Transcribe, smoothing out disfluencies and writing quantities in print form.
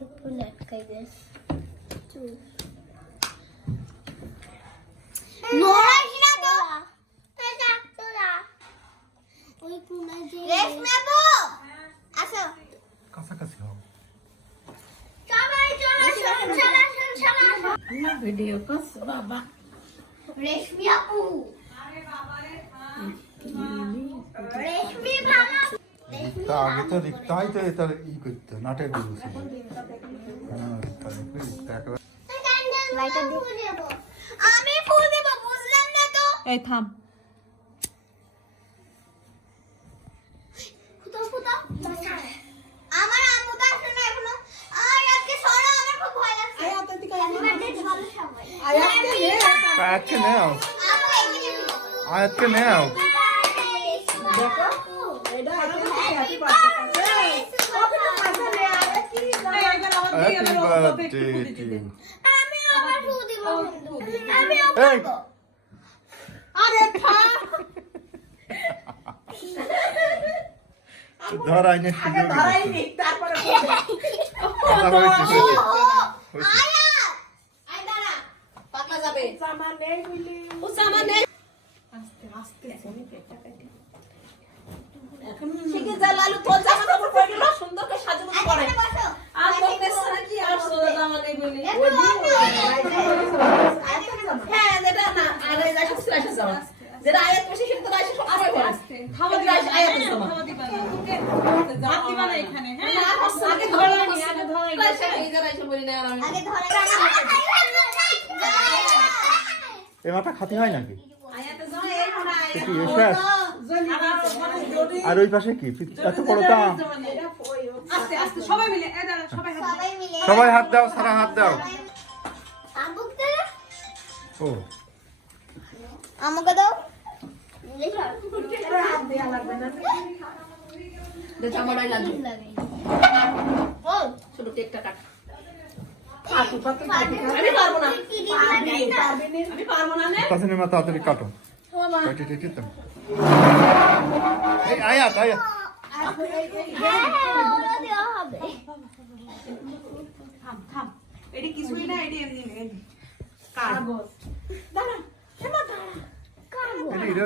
লটকাই this কাছাকাছি হও video কস বাবা রেশমি আপু রেশমি ভালো তা আগে তো তাই তো এটা ই করতে নাটক দিয়েছে আমি ফুল দেব বুঝলাম না তো এই থাম ফুটাও ফুটাও আমার আম্মু তো আসলে না এখনো আর আজকে সরো আমার খুব ভয় লাগছে আয়াত দিকে ভালো সবাই আয়াতকে নাও আয়াতকে নাও দেখো এটা হ্যাপি বার্থডে হ্যাপি বার্থডে আমি আবার ফুল দেব আমি এই আরে থাম ধর আইনে আগে ধরাই নি তারপরে আয় দাঁড়া পাতলা যাবে জামা নেই বলি ও জামা নেই আস্তে আস্তে সোনি কেটে কেটে এখন শিখে যা লালু তোর জামা কাপড় পরে গেল সুন্দর করে সাজানো করে বসো আর তোর সারা কি আর সোনা জামা নেই বলি হ্যাঁ যেটা না আর এই যাচ্ছে স্ল্যাশ জামা যেটা আয়াত বেশি সেটা তো রাইসে সব সময় করে খাওয়া দিবা আয়াত জামা খাওয়া দিবা না তোকে ভাত দিবা না এখানে হ্যাঁ আগে ধরাই নি আগে ধরাই নি এই যে রাইসে বলি না আর আমি আগে ধরে এই মাথা খাতে হয় নাকি আয়াতে জামা এই কোনায় কি শেষ আর ওই পাশে কি এত বড় তা আস্তে আস্তে সবাই মিলে এই দাঁড়া সবাই হাত সবাই মিলে সবাই হাত দাও সারা হাত দাও আবুক দাও ও আমাকে দাও হাত দেয়া লাগবে না দে জামাটাই লাগবে ও ছোট কেকটা কাট আমি পারবো না আমি পারবো না নে তাসিনের মা তাড়াতাড়ি কাটো কেটে কেটে তো এই আয়াত আয়াত দেওয়া হবে থাম থাম এডি কিছুই না এডি এমনি কাগজ দাঁড়া হেমা দাঁড়া এটা